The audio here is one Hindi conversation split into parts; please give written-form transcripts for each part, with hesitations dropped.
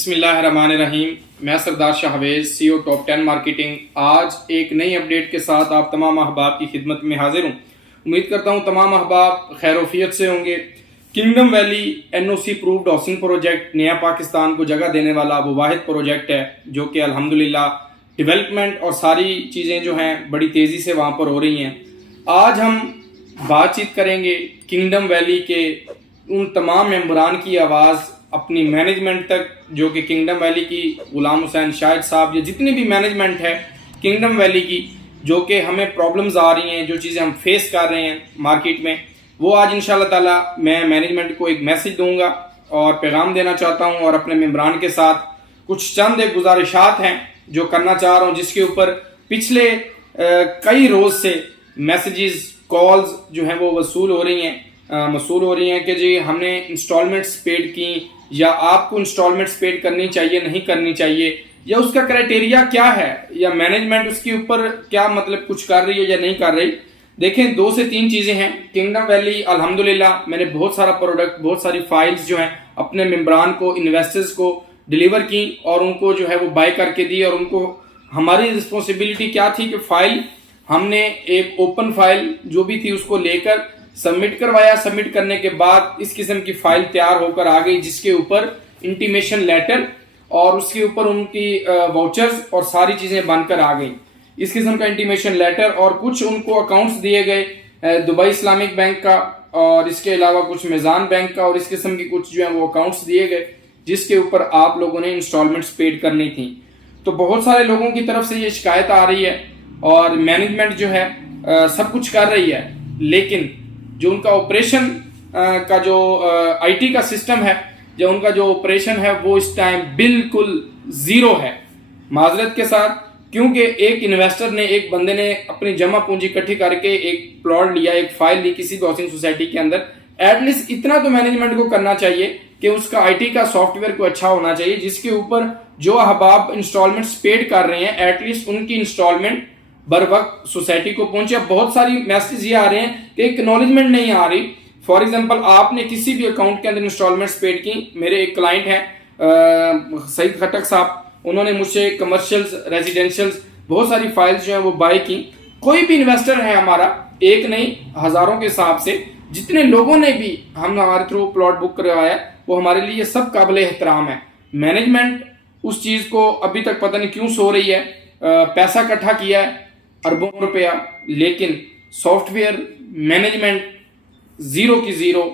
बिस्मिल्लाहिर्रहमानिर्रहीम। मैं सरदार शाहवेज, सीईओ टॉप 10 मार्केटिंग, आज एक नई अपडेट के साथ आप तमाम अहबाब की खिदमत में हाजिर हूँ। उम्मीद करता हूँ तमाम अहबाब खैरोफियत से होंगे। Kingdom valley NOC proved housing project नया पाकिस्तान को जगह देने वाला वो वाहिद प्रोजेक्ट है जो कि अल्हम्दुलिल्लाह डेवलपमेंट और सारी चीज़ें जो हैं बड़ी तेज़ी से वहाँ पर हो रही हैं। आज हम बातचीत करेंगे किंगडम वैली के उन तमाम मेंबरान की आवाज़ अपनी मैनेजमेंट तक, जो कि किंगडम वैली की गुलाम हुसैन शाहिद साहब या जितनी भी मैनेजमेंट है किंगडम वैली की, जो कि हमें प्रॉब्लम्स आ रही हैं, जो चीज़ें हम फेस कर रहे हैं मार्केट में, वो आज इंशाल्लाह ताला मैं मैनेजमेंट को एक मैसेज दूंगा और पैगाम देना चाहता हूं और अपने मेंबरान के साथ कुछ चंद एक गुजारिशात हैं जो करना चाह रहा हूं, जिसके ऊपर पिछले कई रोज़ से मैसेजेस कॉल्स जो हैं वो मसूल हो रही हैं कि जी हमने इंस्टॉलमेंट्स पेड की या आपको इंस्टॉलमेंट्स पेड करनी चाहिए नहीं करनी चाहिए, या उसका क्राइटेरिया क्या है, या मैनेजमेंट उसके ऊपर क्या मतलब कुछ कर रही है या नहीं कर रही। देखें, 2 से 3 चीज़ें हैं। किंगडम वैली अल्हम्दुलिल्लाह मैंने बहुत सारा प्रोडक्ट, बहुत सारी फाइल्स जो हैं अपने मेंबरान को, इन्वेस्टर्स को डिलीवर की और उनको जो है वो बाय करके दी। और उनको हमारी रिस्पॉन्सिबिलिटी क्या थी कि फाइल हमने एक ओपन फाइल जो भी थी उसको लेकर सबमिट करवाया। सबमिट करने के बाद इस किस्म की फाइल तैयार होकर आ गई, जिसके ऊपर इंटीमेशन लेटर और उसके ऊपर उनकी वाउचर्स और सारी चीज़ें बनकर आ गई। इस किस्म का इंटीमेशन लेटर और कुछ उनको अकाउंट्स दिए गए दुबई इस्लामिक बैंक का, और इसके अलावा कुछ मेज़ान बैंक का, और इस किस्म की कुछ जो है वो अकाउंट्स दिए गए जिसके ऊपर आप लोगों ने इंस्टॉलमेंट्स पेड करनी थी। तो बहुत सारे लोगों की तरफ से ये शिकायत आ रही है और मैनेजमेंट जो है सब कुछ कर रही है, लेकिन जो उनका ऑपरेशन का जो आईटी का सिस्टम है, जो उनका जो ऑपरेशन है वो इस टाइम बिल्कुल ज़ीरो है। माजरत के साथ, क्योंकि एक इन्वेस्टर ने, एक बंदे ने अपनी जमा पूंजी इकट्ठी करके एक प्लॉट लिया, एक फाइल ली किसी भी हाउसिंग सोसाइटी के अंदर। एटलीस्ट इतना तो मैनेजमेंट को करना चाहिए कि उसका आईटी का सॉफ्टवेयर को अच्छा होना चाहिए, जिसके ऊपर जो अहबाब इंस्टॉलमेंट्स पेड कर रहे हैं एटलीस्ट उनकी इंस्टॉलमेंट बर वक्त सोसाइटी को पहुंचे। बहुत सारी मैसेज ये आ रहे हैं कि एक्नॉलेजमेंट नहीं आ रही। फॉर एग्जांपल, आपने किसी भी अकाउंट के अंदर इंस्टॉलमेंट्स पेड की। मेरे एक क्लाइंट हैं सईद खटक साहब, उन्होंने मुझसे कमर्शियल्स, रेजिडेंशियल्स बहुत सारी फाइल्स जो हैं वो बाय की। कोई भी इन्वेस्टर है हमारा, एक नहीं हजारों के हिसाब से, जितने लोगों ने भी हम हमारे थ्रू प्लॉट बुक करवाया, वो हमारे लिए सब काबिल एहतराम है। मैनेजमेंट उस चीज़ को अभी तक पता नहीं क्यों सो रही है। पैसा इकट्ठा किया है अरबों रुपया, लेकिन सॉफ्टवेयर मैनेजमेंट ज़ीरो की ज़ीरो,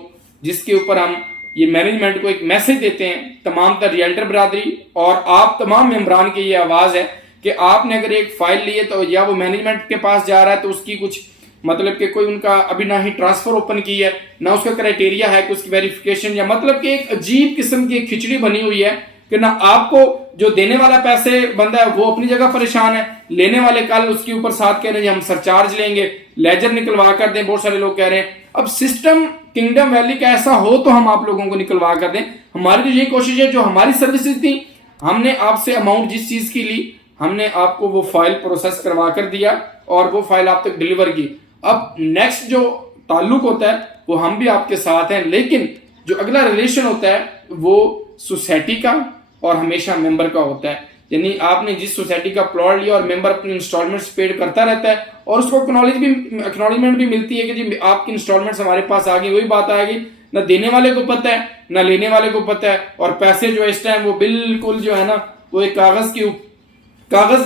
जिसके ऊपर हम ये मैनेजमेंट को एक मैसेज देते हैं तमाम तर रियल्टर बरादरी और आप तमाम मेंबरान की ये आवाज़ है कि आपने अगर एक फाइल ली है तो या वो मैनेजमेंट के पास जा रहा है तो उसकी कुछ मतलब कि कोई उनका अभी ना ही ट्रांसफर ओपन की है, ना उसका क्राइटेरिया है कि उसकी वेरिफिकेशन, या मतलब कि एक अजीब किस्म की खिचड़ी बनी हुई है कि ना आपको जो देने वाला पैसे बंदा है वो अपनी जगह परेशान है, लेने वाले कल उसके ऊपर साथ कह रहे हैं हम सरचार्ज लेंगे, लेजर निकलवा कर दें। बहुत सारे लोग कह रहे हैं अब सिस्टम किंगडम वैली का ऐसा हो तो हम आप लोगों को निकलवा कर दें। हमारी तो यही कोशिश है, जो हमारी सर्विसेज थी, हमने आपसे अमाउंट जिस चीज की ली, हमने आपको वो फाइल प्रोसेस करवा कर दिया और वो फाइल आप तक डिलीवर की। अब नेक्स्ट जो ताल्लुक होता है वो हम भी आपके साथ हैं, लेकिन जो अगला रिलेशन होता है वो सोसाइटी का और हमेशा मेंबर का होता है। यानी आपने जिस सोसाइटी का प्लॉट लिया और मेंबर अपनी इंस्टॉलमेंट्स पेड करता रहता है और उसको एक्नॉलेजमेंट भी मिलती है कि जी आपकी इंस्टॉलमेंट्स हमारे पास आ गई। वही बात आ गई, ना देने वाले को पता है ना लेने वाले को पता है, और पैसे जो है इस टाइम वो बिल्कुल जो है ना वो एक कागज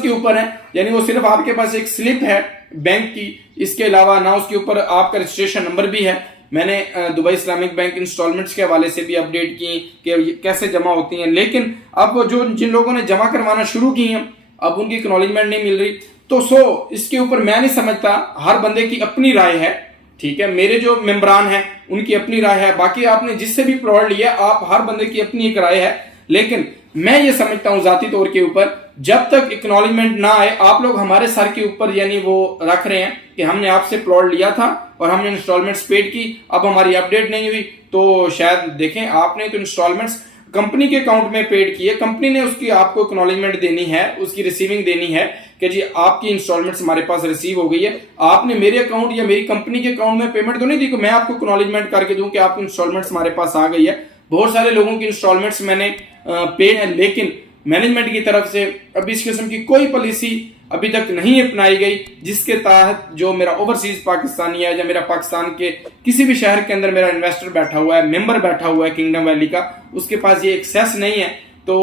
के ऊपर है। यानी वो सिर्फ आपके पास एक स्लिप है बैंक की, इसके अलावा ना उसके ऊपर आपका रजिस्ट्रेशन नंबर भी है। मैंने दुबई इस्लामिक बैंक इंस्टॉलमेंट्स के हवाले से भी अपडेट की कि कैसे जमा होती हैं, लेकिन अब जो जिन लोगों ने जमा करवाना शुरू की हैं अब उनकी एक्नॉलेजमेंट नहीं मिल रही। तो इसके ऊपर मैं नहीं समझता, हर बंदे की अपनी राय है, ठीक है, मेरे जो मेंबरान हैं उनकी अपनी राय है, बाकी आपने जिससे भी प्लॉट लिया आप हर बंदे की अपनी एक राय है। लेकिन मैं ये समझता हूं जाती तौर के ऊपर, जब तक एक्नॉलेजमेंट ना आए, आप लोग हमारे सर के ऊपर यानी वो रख रहे हैं कि हमने आपसे प्लॉट लिया था और हमने इंस्टॉलमेंट्स पेड की, अब हमारी अपडेट नहीं हुई। तो शायद देखें, आपने तो इंस्टॉलमेंट्स कंपनी के अकाउंट में पेड की है, कंपनी ने उसकी आपको एक्नॉलेजमेंट देनी है, उसकी रिसीविंग देनी है कि जी आपकी इंस्टॉलमेंट्स हमारे पास रिसीव हो गई है। आपने मेरे अकाउंट या मेरी कंपनी के अकाउंट में पेमेंट तो नहीं दी कि मैं आपको एक्नॉलेजमेंट करके दूं कि आपकी इंस्टॉलमेंट्स हमारे पास आ गई है। बहुत सारे लोगों की इंस्टॉलमेंट्स मैंने पे हैं, लेकिन मैनेजमेंट की तरफ से अभी इस किस्म की कोई पॉलिसी अभी तक नहीं अपनाई गई जिसके तहत जो मेरा ओवरसीज पाकिस्तानी है या मेरा पाकिस्तान के किसी भी शहर के अंदर मेरा इन्वेस्टर बैठा हुआ है, मेंबर बैठा हुआ है किंगडम वैली का, उसके पास ये एक्सेस नहीं है। तो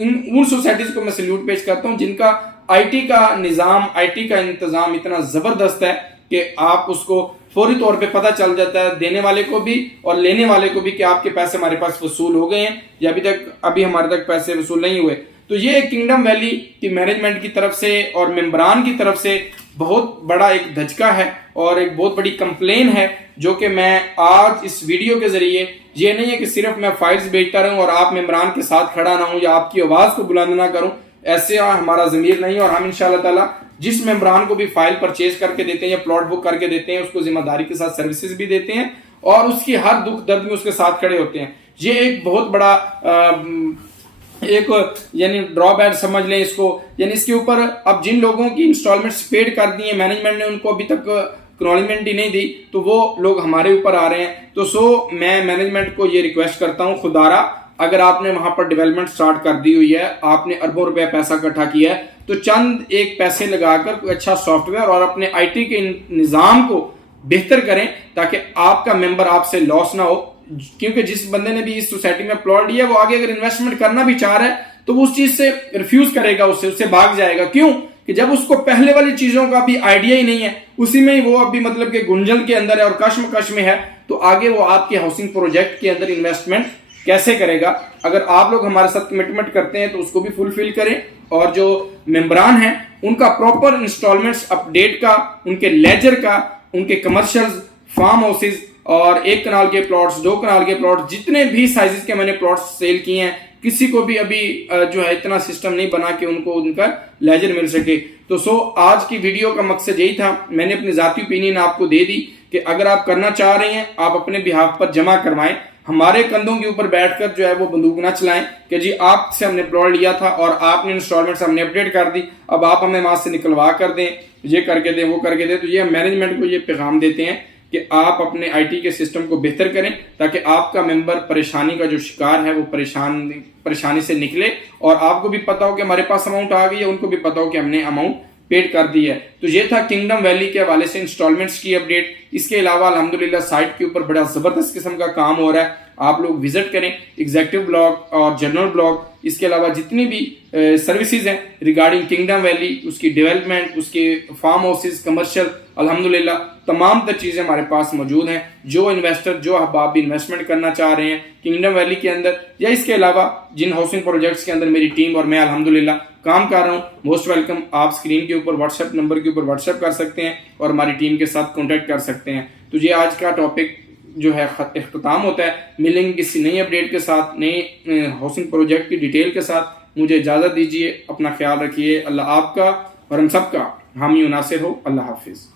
उन सोसाइटीज को मैं सल्यूट पेश करता हूं जिनका आईटी का निजाम, आईटी का इंतजाम इतना जबरदस्त है कि आप उसको फौरी तौर पे पता चल जाता है देने वाले को भी और लेने वाले को भी कि आपके पैसे हमारे पास वसूल हो गए हैं या अभी हमारे तक पैसे वसूल नहीं हुए। तो ये किंगडम वैली की मैनेजमेंट की तरफ से और मेंबरान की तरफ से बहुत बड़ा एक धचका है और एक बहुत बड़ी कंप्लेन है, जो कि मैं आज इस वीडियो के जरिए, ये नहीं है कि सिर्फ मैं फाइल्स बेचता रहूं और आप मेंबरान के साथ खड़ा ना हूं या आपकी आवाज को बुलंद ना करूं, ऐसे हमारा जमीर नहीं। और हम इंशाल्लाह ताला जिस मेंबरान को भी फाइल परचेज करके देते हैं या प्लॉट बुक करके देते हैं उसको जिम्मेदारी के साथ सर्विसेज भी देते हैं और उसकी हर दुख दर्द में उसके साथ खड़े होते हैं। ये एक बहुत बड़ा एक यानी ड्रॉबैक समझ लें इसको, यानी इसके ऊपर अब जिन लोगों की इंस्टॉलमेंट्स पेड कर दी है मैनेजमेंट ने उनको अभी तक एक्नॉलेजमेंट ही नहीं दी, तो वो लोग हमारे ऊपर आ रहे हैं। तो मैं मैनेजमेंट को ये रिक्वेस्ट करता हूं, खुदारा अगर आपने वहां पर डेवलपमेंट स्टार्ट कर दी हुई है, आपने अरबों रुपया पैसा इकट्ठा किया है, तो चंद एक पैसे लगाकर कोई अच्छा सॉफ्टवेयर और अपने आईटी के निजाम को बेहतर करें ताकि आपका मेंबर आपसे लॉस ना हो। क्योंकि जिस बंदे ने भी इस सोसाइटी में प्लॉट लिया वो आगे अगर इन्वेस्टमेंट करना भी चाह रहा है तो वो उस चीज से रिफ्यूज करेगा, उससे भाग जाएगा। क्यों कि जब उसको पहले वाली चीजों का भी आइडिया ही नहीं है, उसी में ही वो अभी मतलब कि गुंजल के अंदर है और कश्मकश में है, तो आगे वो आपके हाउसिंग प्रोजेक्ट के अंदर इन्वेस्टमेंट कैसे करेगा। अगर आप लोग हमारे साथ कमिटमेंट करते हैं तो उसको भी फुलफिल करें और जो मेंबरान हैं उनका प्रॉपर इंस्टॉलमेंट्स अपडेट का, उनके लेजर का, उनके कमर्शियल्स, फार्म हाउसेज और 1 कनाल के प्लॉट्स, 2 कनाल के प्लॉट्स, जितने भी साइजेस के मैंने प्लॉट्स सेल किए हैं, किसी को भी अभी जो है इतना सिस्टम नहीं बना कि उनको उनका लेजर मिल सके। तो आज की वीडियो का मकसद यही था, मैंने अपनी जाती ओपिनियन आपको दे दी कि अगर आप करना चाह रहे हैं आप अपने बिहाफ पर जमा करवाएं, हमारे कंधों के ऊपर बैठकर जो है वो बंदूक ना चलाएं कि जी आपसे हमने प्लॉट लिया था और आपने इंस्टॉलमेंट हमने अपडेट कर दी, अब आप हमें वहां से निकलवा कर दें, ये करके दें, वो करके दें। तो ये मैनेजमेंट को ये पैगाम देते हैं कि आप अपने आईटी के सिस्टम को बेहतर करें ताकि आपका मेंबर परेशानी का जो शिकार है वो परेशानी से निकले और आपको भी पता हो कि हमारे पास अमाउंट आ गई है, उनको भी पता हो कि हमने अमाउंट पेड कर दी है। तो ये था किंगडम वैली के हवाले से इंस्टॉलमेंट्स की अपडेट। इसके अलावा अल्हम्दुलिल्लाह साइट के ऊपर बड़ा जबरदस्त किस्म का काम हो रहा है, आप लोग विजिट करें, एग्जीक्यूटिव ब्लॉग और जनरल ब्लॉग, इसके अलावा जितनी भी सर्विसेज हैं रिगार्डिंग किंगडम वैली, उसकी डेवलपमेंट, उसके फार्म हाउसेज, कमर्शियल, अल्हम्दुलिल्लाह तमाम तर चीज़ें हमारे पास मौजूद हैं। जो इन्वेस्टर, जो अहबाब भी इन्वेस्टमेंट करना चाह रहे हैं किंगडम वैली के अंदर या इसके अलावा जिन हाउसिंग प्रोजेक्ट्स के अंदर मेरी टीम और मैं अल्हम्दुलिल्लाह काम कर रहा हूँ, मोस्ट वेलकम। आप स्क्रीन के ऊपर व्हाट्सएप नंबर के ऊपर व्हाट्सएप कर सकते हैं और हमारी टीम के साथ कॉन्टेक्ट कर सकते हैं। तो ये आज का टॉपिक जो है इख्तिताम होता है। मिलेंगे किसी नई अपडेट के साथ, नए हाउसिंग प्रोजेक्ट की डिटेल के साथ। मुझे इजाज़त दीजिए, अपना ख्याल रखिए। अल्लाह आपका और हम सबका हामी नासिर हो। अल्लाह हाफिज़।